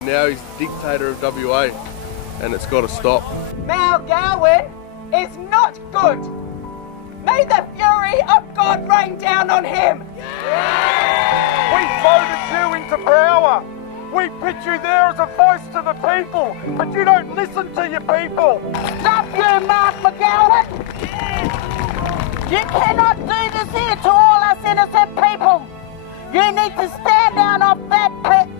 Now he's the dictator of WA, and it's got to stop. McGowan is not good. May the fury of God rain down on him. We voted you into power. We put you there as a voice to the people, but you don't listen to your people. Stop you, Mark McGowan. You cannot do this here to all us innocent people. You need to stand down off that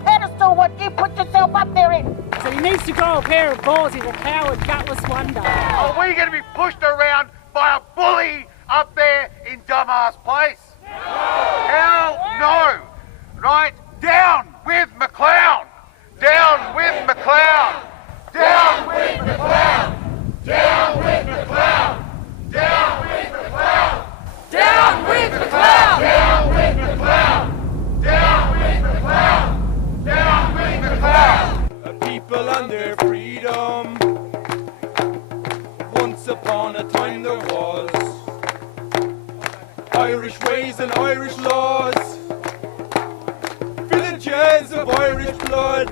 pedestal what you put yourself up there in. So he needs to grow a pair of balls. He's a coward, gutless wonder. Are we going to be pushed around by a bully up there in dumbass place? Hell no! Right? Down with McLeod! Down with McLeod! Down with McLeod! Down with McLeod! Down with McLeod! Down with McLeod! Down with McLeod! Down with McLeod! Down with McLeod! People and their freedom. Once upon a time there was Irish ways and Irish laws, villages of Irish blood,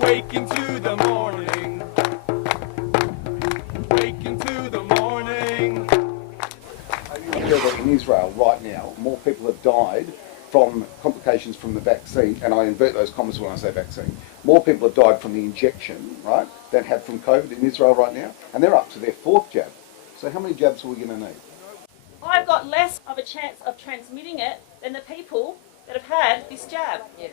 waking to the morning, waking to the morning. I feel that in Israel right now, more people have died from complications from the vaccine, and I invert those comments when I say vaccine. More people have died from the injection, right, than have from COVID in Israel right now, and they're up to their 4th jab. So how many jabs are we going to need? I've got less of a chance of transmitting it than the people that have had this jab. Yeah.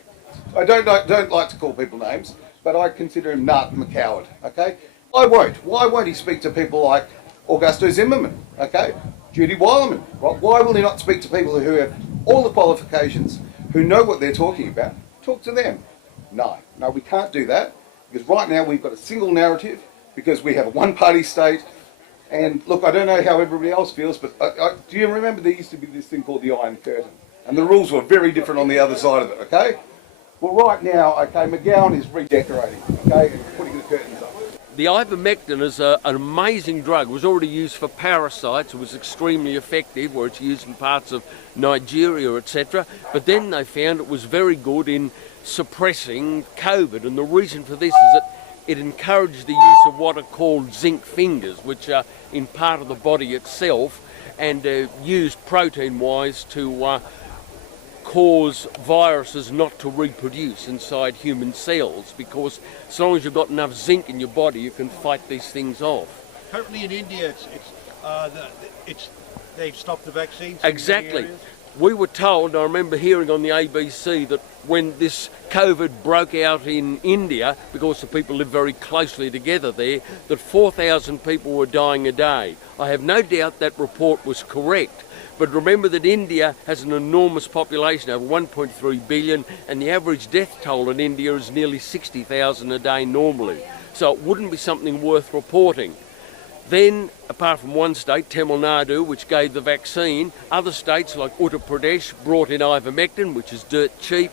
I don't like to call people names, but I consider him Martin McCoward, okay? I won't. Why won't he speak to people like Augusto Zimmerman, okay? Judy Weilerman, right? Why will he not speak to people who have all the qualifications, who know what they're talking about? Talk to them. No, we can't do that, because right now we've got a single narrative, because we have a one-party state. And look, I don't know how everybody else feels, but do you remember there used to be this thing called the Iron Curtain? And the rules were very different on the other side of it, okay? Well, right now, okay, McGowan is redecorating, okay, and putting the curtains up. The ivermectin is an amazing drug. It was already used for parasites. It was extremely effective, where it's used in parts of Nigeria, etc. But then they found it was very good in suppressing COVID. And the reason for this is that it encouraged the use of what are called zinc fingers, which are in part of the body itself, and used protein-wise to cause viruses not to reproduce inside human cells, because as long as you've got enough zinc in your body, you can fight these things off. Currently in India, they've stopped the vaccines. Exactly. We were told, I remember hearing on the ABC, that when this COVID broke out in India, because the people live very closely together there, that 4,000 people were dying a day. I have no doubt that report was correct. But remember that India has an enormous population, over 1.3 billion, and the average death toll in India is nearly 60,000 a day normally. So it wouldn't be something worth reporting. Then, apart from one state, Tamil Nadu, which gave the vaccine, other states like Uttar Pradesh brought in ivermectin, which is dirt cheap,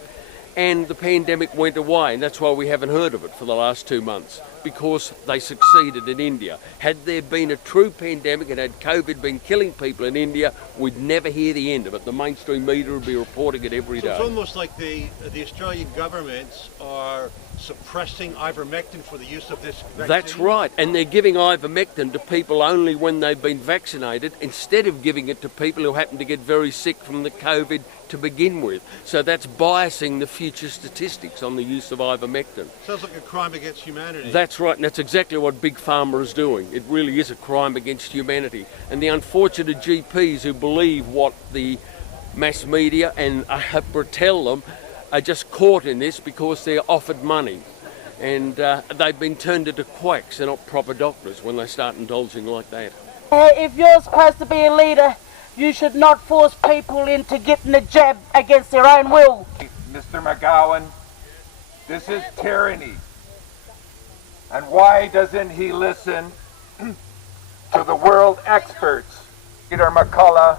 and the pandemic went away, and that's why we haven't heard of it for the last 2 months, because they succeeded in India. Had there been a true pandemic and had COVID been killing people in India, we'd never hear the end of it. The mainstream media would be reporting it every day. So it's almost like the Australian governments are suppressing ivermectin for the use of this vaccine? That's right, and they're giving ivermectin to people only when they've been vaccinated, instead of giving it to people who happen to get very sick from the COVID to begin with. So that's biasing the future statistics on the use of ivermectin. Sounds like a crime against humanity. That's right, and that's exactly what Big Pharma is doing. It really is a crime against humanity. And the unfortunate GPs who believe what the mass media and AHPRA tell them are just caught in this because they're offered money. And they've been turned into quacks. They're not proper doctors when they start indulging like that. If you're supposed to be a leader, you should not force people into getting a jab against their own will. Mr. McGowan, this is tyranny. And why doesn't he listen to the world experts? Peter McCullough,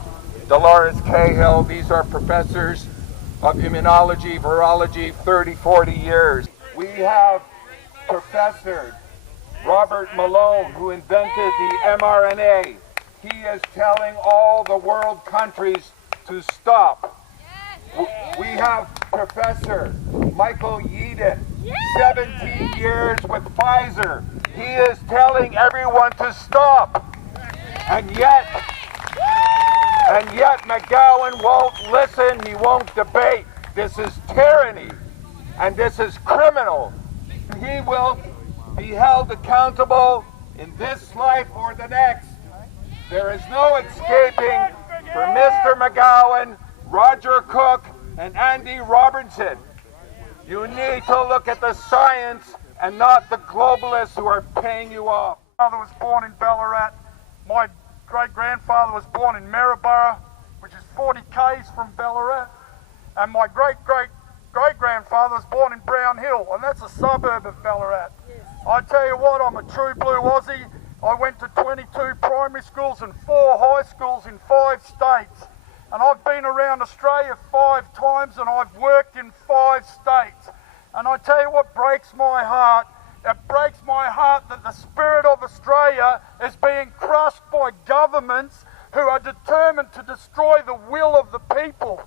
Dolores Cahill, these are professors of immunology, virology, 30, 40 years. We have Professor Robert Malone, who invented the mRNA. He is telling all the world countries to stop. We have Professor Michael Yeadon, 17 years with Pfizer. He is telling everyone to stop. And yet McGowan won't listen, he won't debate. This is tyranny, and this is criminal. He will be held accountable in this life or the next. There is no escaping for Mr. McGowan, Roger Cook, and Andy Robertson. You need to look at the science and not the globalists who are paying you off. My father was born in Ballarat. My great-grandfather was born in Maryborough, which is 40 k's from Ballarat. And my great-great-great-grandfather was born in Brown Hill, and that's a suburb of Ballarat. Yes. I tell you what, I'm a true blue Aussie. I went to 22 primary schools and 4 high schools in 5 states. And I've been around Australia 5 times, and I've worked in 5 states. And I tell you what breaks my heart. It breaks my heart that the spirit of Australia is being crushed by governments who are determined to destroy the will of the people.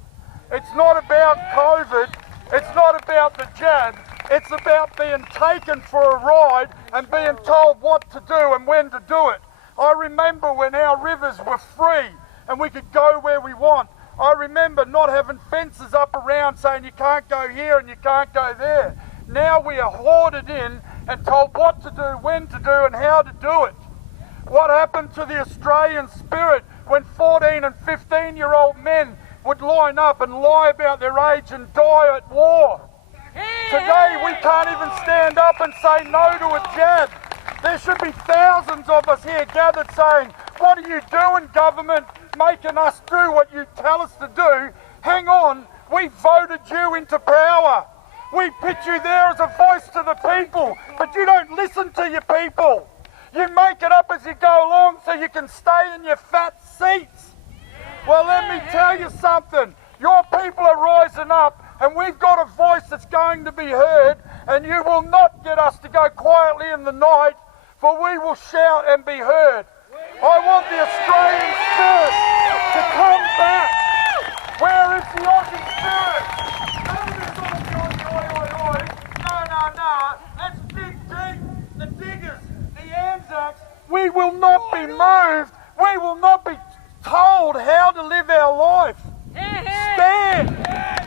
It's not about COVID, it's not about the jab, it's about being taken for a ride and being told what to do and when to do it. I remember when our rivers were free and we could go where we want. I remember not having fences up around saying you can't go here and you can't go there. Now we are hoarded in and told what to do, when to do and how to do it. What happened to the Australian spirit when 14 and 15-year-old men would line up and lie about their age and die at war? Today we can't even stand up and say no to a jab. There should be thousands of us here gathered saying, what are you doing, government, making us do what you tell us to do? Hang on, we voted you into power. We put you there as a voice to the people, but you don't listen to your people. You make it up as you go along so you can stay in your fat seats. Well, let me tell you something. Your people are rising up, and we've got a voice that's going to be heard, and you will not get us to go quietly in the night, for we will shout and be heard. I want the Australian spirit to come back. Where is the Aussie spirit? No. Let's dig deep. The diggers, the Anzacs. We will not be moved. We will not be told how to live our life.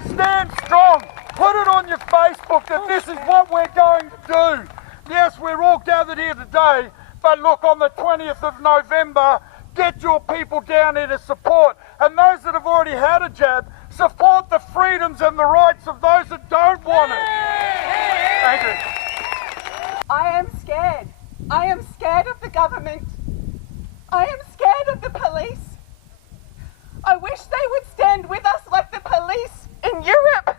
Stand strong. Put it on your Facebook that this is what we're going to do. Yes, we're all gathered here today, but look, on the 20th of November, get your people down here to support. And those that have already had a jab, support the freedoms and the rights of those that don't want it. Thank you. I am scared. I am scared of the government. I am scared of the police. I wish they would stand with us like the police in Europe.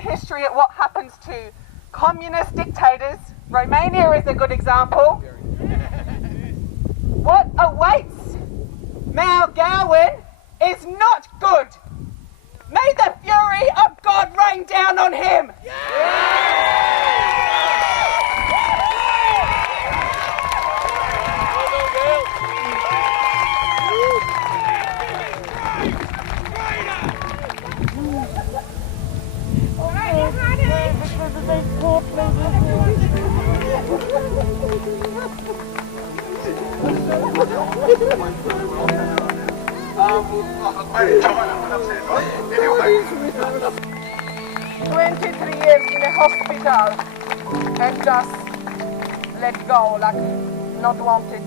History at what happens to communist dictators. Romania is a good example. What awaits McGowan is not good. May the fury of God rain down on him. Years in a hospital and just let go, like not wanted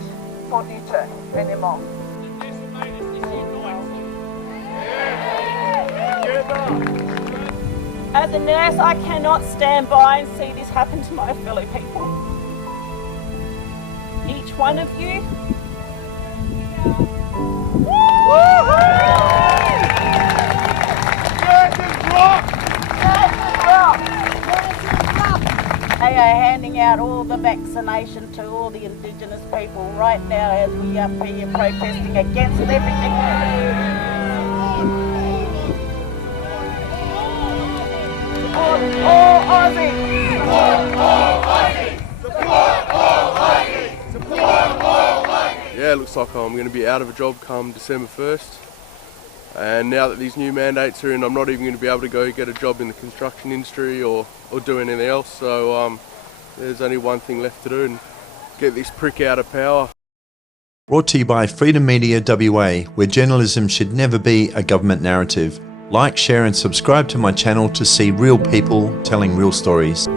for future anymore. As a nurse, I cannot stand by and see this happen to my fellow people. Each one of you. They are handing out all the vaccination to all the Indigenous people right now as we are here protesting against everything. Support all Aussies! Support all Aussies! Support all Aussies! Support all Aussies! Yeah, it looks like I'm going to be out of a job come December 1st. And now that these new mandates are in, I'm not even going to be able to go get a job in the construction industry or do anything else. So there's only one thing left to do, and get this prick out of power. Brought to you by Freedom Media WA, where journalism should never be a government narrative. Like, share and subscribe to my channel to see real people telling real stories.